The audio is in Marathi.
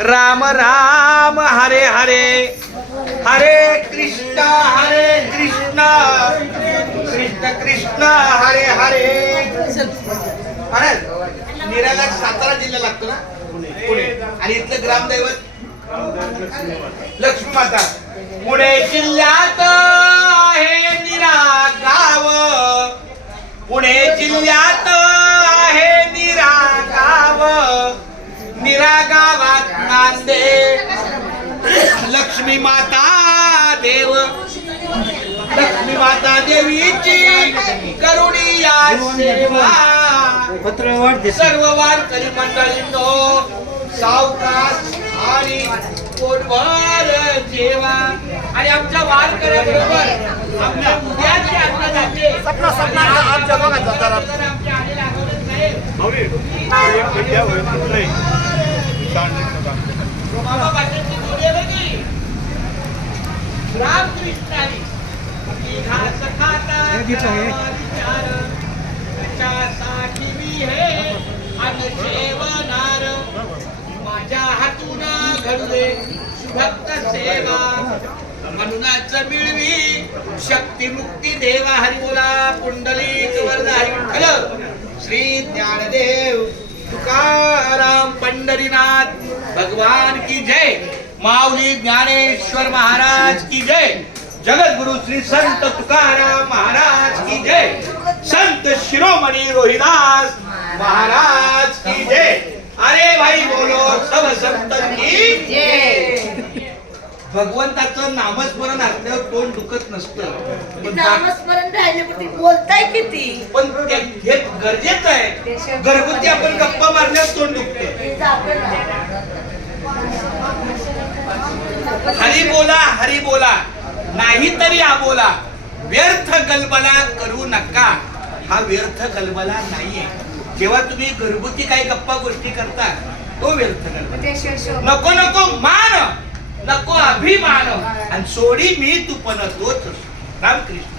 राम राम हरे हरे हरे कृष्णा कृष्ण कृष्ण हरे हरे. महाराज निराला सातारा जिल्हा लागतो ना, पुणे. आणि इथलं ग्रामदैवत लक्ष्मी माता. पुणे जिल्ह्यात आहे निरा गाव, पुणे जिल्ह्यात आहे निरा गाव. निरा गावात नांदे लक्ष्मी माता देव. लक्ष्मी माता देवीची करुणीया सेवा. सर्व वारकरी मंडळींनो सावकाश आणि पोटभर जेवा. आणि आमच्या वारकऱ्याबरोबर आमच्या उद्याची अन्नदाते आमच्या रामकृष्णानी घास खाता त्याच्यासाठी मी हे अन्न जेवणार. माझ्या हातून घडले भक्त सेवा. म्हणूनच मिळवी शक्ती मुक्ती देवा. हरी बोला पुंडलिक वरदा हरी विठ्ठल. श्री ज्ञानदेव तुकाराम पंढरीनाथ भगवान की जय. माऊली ज्ञानेश्वर महाराज की जय. जगद्गुरु श्री संत तुकाराम महाराज की जय. संत शिरोमणी रोहिदास महाराज की जय. अरे भाई बोलो सब संतन की जय. भगवंताचं नामस्मरण असल्यावर तोंड दुखत नसतं. नामस्मरण राहिले पण बोलताय किती, पण हे गरजेचं आहे. घरगुती आपण गप्पा मारल्यावर तोंड दुखतं. हरी बोला नाही तरी आबोला. व्यर्थ गलबला करू नका. हा व्यर्थ गलबला नाहीये. जेव्हा तुम्ही घरगुती काही गप्पा गोष्टी करता तो व्यर्थ गलबला. नको नको मान, नको अभिमान. आणि सोडी मी तू पण तोच रामकृष्ण.